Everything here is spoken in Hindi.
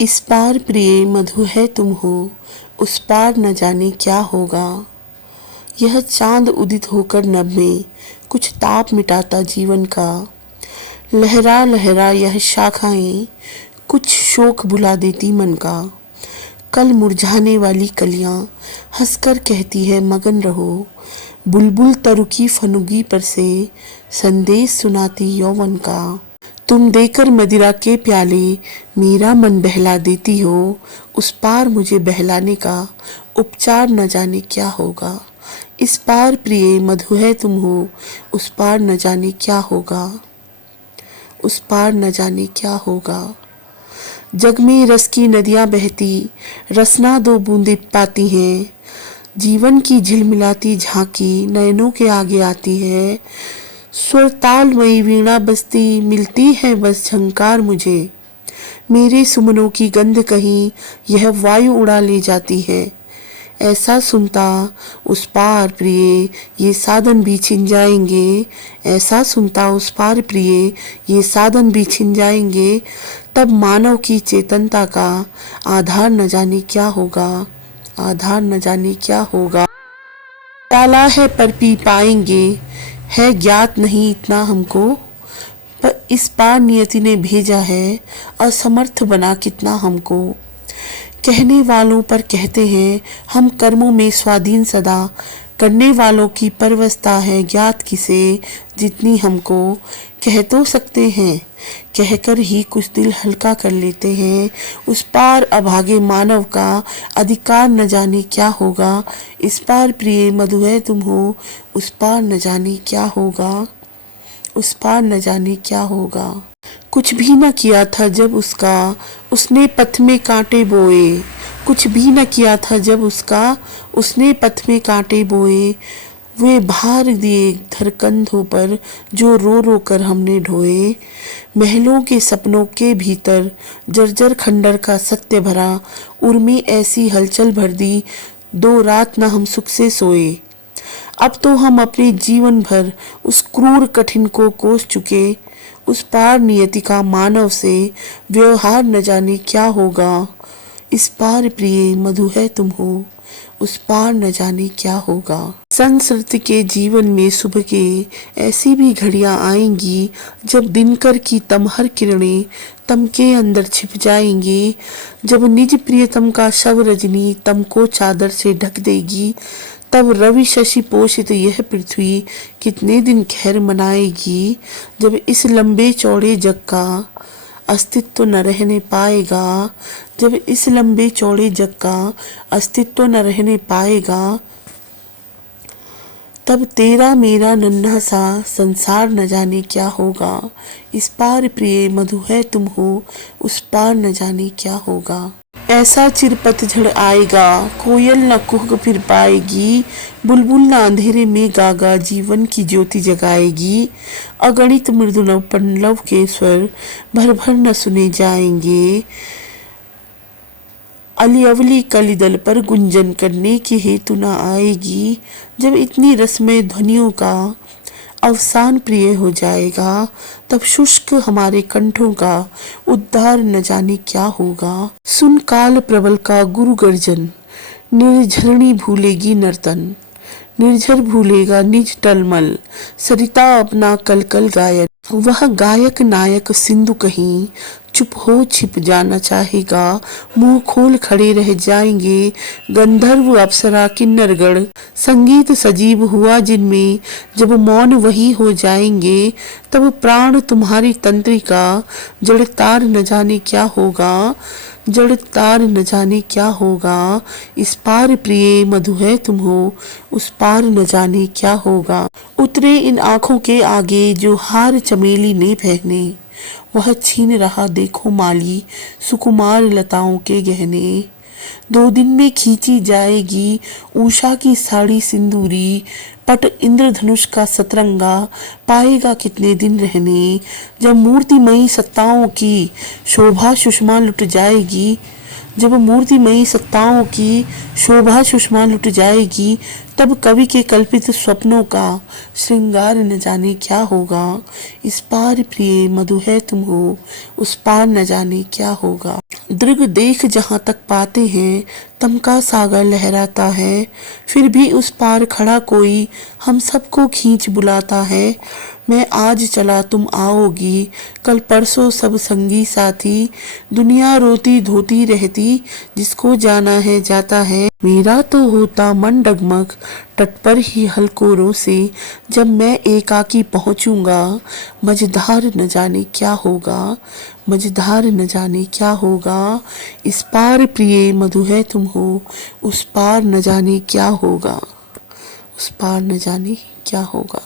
इस पार प्रिय मधु है तुम हो, उस पार न जाने क्या होगा। यह चांद उदित होकर नभ में कुछ ताप मिटाता जीवन का। लहरा लहरा यह शाखाएं कुछ शोक भुला देती मन का। कल मुरझाने वाली कलियां हंसकर कहती है मगन रहो। बुलबुल तरु की फनुगी पर से संदेश सुनाती यौवन का। तुम देकर मदिरा के प्याले मेरा मन बहला देती हो। उस पार मुझे बहलाने का उपचार न जाने क्या होगा। इस पार प्रिय मधु है तुम हो, उस पार न जाने क्या होगा। उस पार न जाने क्या होगा। जग में रस की नदियां बहती रसना दो बूंदे पाती हैं। जीवन की झिलमिलाती झांकी नयनों के आगे आती है। स्वर तालमयी वीणा बजती मिलती है बस झंकार मुझे। मेरे सुमनों की गंध कहीं यह वायु उड़ा ले जाती है। ऐसा सुनता उस पार प्रिय ये साधन भी छिन जाएंगे। ऐसा सुनता उस पार प्रिय ये साधन भी छिन जाएंगे। तब मानव की चेतनता का आधार न जाने क्या होगा। आधार न जाने क्या होगा। प्याला है पर पी पाएंगे, है ज्ञात नहीं इतना हमको। पर इस पार नियति ने भेजा है, असमर्थ बना कितना हमको। कहने वालों पर कहते हैं हम कर्मों में स्वाधीन सदा। करने वालों की परवस्ता है ज्ञात किसे जितनी हमको। कह तो सकते हैं, कहकर ही कुछ दिल हल्का कर लेते हैं। उस पार अभागे मानव का अधिकार न जाने क्या होगा। इस पार प्रिय मधु है तुम हो, उस पार न जाने क्या होगा। उस पार न जाने क्या होगा। कुछ भी न किया था जब उसका उसने पथ में कांटे बोए। कुछ भी न किया था जब उसका उसने पथ में कांटे बोए। वे भार दिए धरकंधों पर जो रो रो कर हमने ढोए। महलों के सपनों के भीतर जर्जर खंडर का सत्य भरा। उर्मी ऐसी हलचल भर दी, दो रात न हम सुख से सोए। अब तो हम अपने जीवन भर उस क्रूर कठिन को कोस चुके। उस पार नियति का मानव से व्यवहार न जाने क्या होगा। इस पार प्रिय मधु है तुम हो, उस पार न जाने क्या होगा। संस्कृति के जीवन में सुबह के ऐसी भी घड़ियां आएंगी जब दिनकर की तमहर किरणें तम के अंदर छिप जाएंगी। जब निज प्रियतम का शव रजनी तम को चादर से ढक देगी। तब रवि शशि पोषित यह पृथ्वी कितने दिन खैर मनाएगी। जब इस लंबे चौड़े जग का अस्तित्व न रहने पाएगा। जब इस लंबे चौड़े जग का अस्तित्व न रहने पाएगा। तब तेरा मेरा नन्हा सा संसार न जाने क्या होगा। इस पार प्रिय मधु है तुम हो, उस पार न जाने क्या होगा। ऐसा चिर पतझड़ आएगा कोयल न कुहक फिर पाएगी। बुलबुल न अंधेरे में गागा जीवन की ज्योति जगाएगी। अगणित मृदुलव पल्लव के स्वर भर भर न सुने जाएंगे। अलिअवली कलिदल पर गुंजन करने की हेतु न आएगी। जब इतनी रसमय ध्वनियों का अवसान प्रिय हो जाएगा। तब शुष्क हमारे कंठों का उद्धार न जाने क्या होगा। सुन काल प्रबल का गुरु गर्जन, निर्झरणी भूलेगी नर्तन। निर्झर भूलेगा निज टलमल, सरिता अपना कल कल गायन। वह गायक नायक सिंधु कहीं चुप हो छिप जाना चाहेगा। मुंह खोल खड़े रह जाएंगे गंधर्व अप्सरा किन्नरगढ़। संगीत सजीव हुआ जिनमें जब मौन वही हो जाएंगे। तब प्राण तुम्हारी तंत्रिका जड़ तार न जाने क्या होगा। जड़ तार न जाने क्या होगा। इस पार प्रिय मधु है तुम हो, उस पार न जाने क्या होगा। उतरे इन आंखों के आगे जो हार चमेली ने पहने। वह छीन रहा देखो माली सुकुमार लताओं के गहने। 2 दिन में खींची जाएगी उषा की साड़ी सिंदूरी। पट इंद्रधनुष का सतरंगा पाएगा कितने दिन रहने। जब मूर्तिमयी सत्ताओं की शोभा सुषमा लुट जाएगी, जब मूर्तिमयी सत्ताओं की शोभा सुषमा लुट जाएगी, तब कवि के कल्पित स्वप्नों का श्रृंगार न जाने क्या होगा। इस पार प्रिय मधु है तुम हो, उस पार न जाने क्या होगा। दृग देख जहाँ तक पाते हैं, तम का सागर लहराता है, फिर भी उस पार खड़ा कोई हम सबको खींच बुलाता है। मैं आज चला तुम आओगी, कल परसों सब संगी साथी, दुनिया रोती धोती रहती, जिसको जाना है जाता है। मेरा तो होता मन डगमग तट पर ही हलकोरों से, जब मैं एकाकी पहुंचूंगा, मझधार न जाने क्या होगा, मझधार न जाने क्या होगा। इस पार प्रिय मधु है तुम हो, उस पार न जाने क्या होगा, उस पार न जाने क्या होगा।